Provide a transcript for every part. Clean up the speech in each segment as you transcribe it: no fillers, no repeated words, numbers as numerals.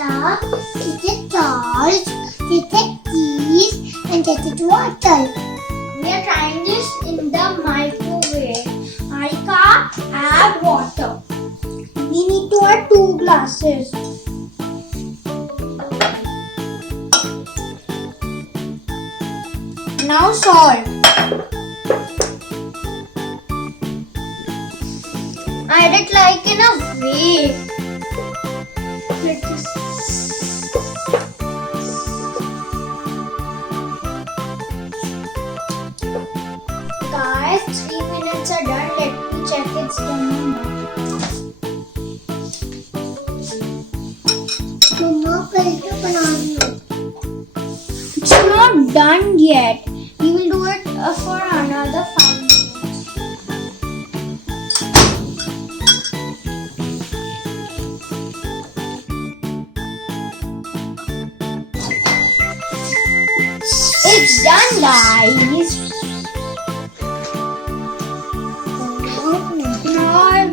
soda, take it salt, take it cheese and take it water. We are trying this in the microwave. Arika, add water. We need to add 2 glasses. Now salt. Add it like in a wave. Guys, 3 minutes are done. Let me check it's done or not. Mama, it's not done yet. We will do it for another 5 minutes. It's done, guys. Now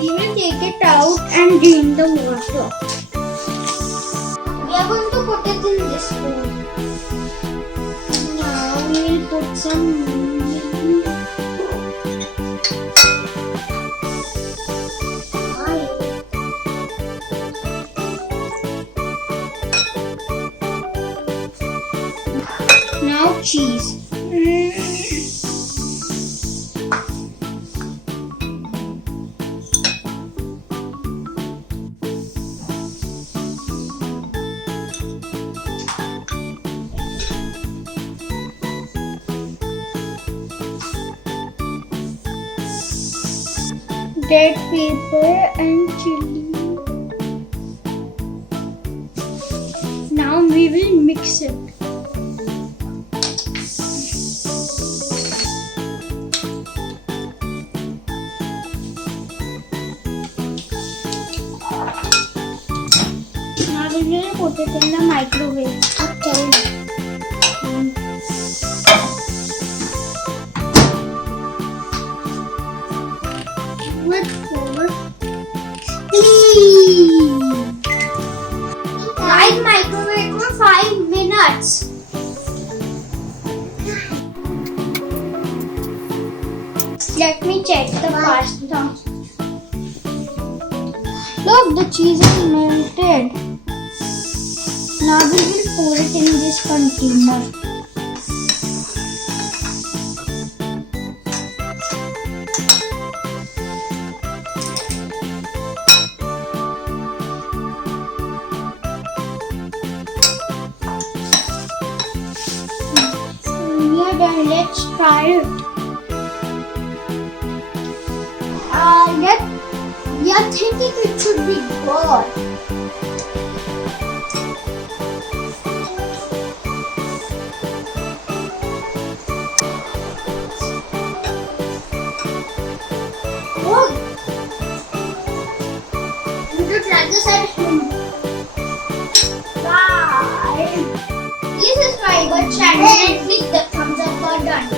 we will take it out and drain the water. We are going to put it in this bowl. Now we will put some now cheese. Red pepper and chili. Now we will mix it. Now we will put it in the microwave. Okay. Guys, microwave for 5 minutes. Let me check the pasta. Look, the cheese is melted. Now we will pour it in this container. Then let's try it. We are thinking it should be good. Oh, you should try this at home. Bye. Please subscribe our channel and click the thumbs up button.